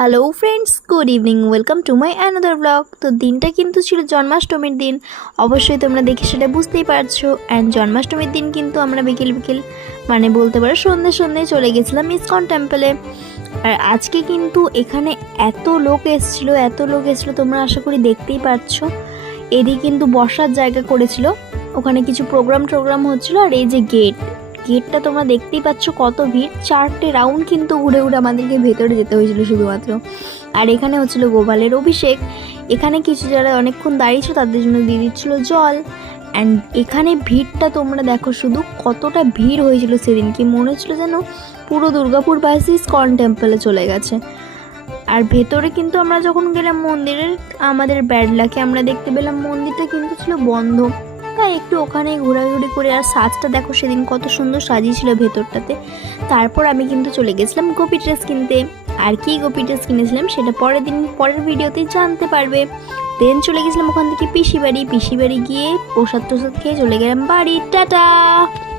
Hello friends, good evening, welcome to my another blog. তো দিনটা কিন্তু ছিল জন্মাষ্টমীর দিন, অবশ্যই তোমরা দেখে সেটা বুঝতেই পারছো। অ্যান্ড জন্মাষ্টমীর দিন কিন্তু আমরা বিকেল বিকেল মানে বলতে পারো সন্ধ্যে চলে গেছিলাম ইসকন টেম্পলে। আর আজকে কিন্তু এখানে এত লোক এসেছিলো তোমরা আশা করি দেখতেই পাচ্ছো। এদিকে কিন্তু বসার জায়গা করেছিল, ওখানে কিছু প্রোগ্রাম হচ্ছিলো। আর এই যে গেটটা তোমরা দেখতেই পাচ্ছ কত ভিড়, 4টে রাউন্ড কিন্তু ঘুরে আমাদেরকে ভেতরে যেতে হয়েছিল শুধুমাত্র। আর এখানে হচ্ছিল গোপালের অভিষেক। এখানে কিছু যারা অনেকক্ষণ দাঁড়িয়েছিল তাদের জন্য দিয়ে দিচ্ছিল জল। অ্যান্ড এখানে ভিড়টা তোমরা দেখো শুধু কতটা ভিড় হয়েছিল সেদিন, কি মনে হচ্ছিলো যেন পুরো দুর্গাপুর বাসী ইসকন টেম্পলে চলে গেছে। আর ভেতরে কিন্তু আমরা যখন গেলাম মন্দিরের, আমাদের ব্যাড লাকে আমরা দেখতে পেলাম মন্দিরটা কিন্তু ছিল বন্ধ। তাই একটু ওখানে ঘোরাঘুরি করে, আর সাজটা দেখো সেদিন কত সুন্দর সাজিয়েছিল ভেতরটাতে। তারপর আমি কিন্তু চলে গেছিলাম গোপী ড্রেস কিনতে। আর কি গোপী ড্রেস কিনেছিলাম সেটা পরের ভিডিওতেই জানতে পারবে। দেন চলে গেছিলাম ওখান থেকে পিসি বাড়ি গিয়ে প্রসাদ খেয়ে চলে গেলাম বাড়ি। টাটা।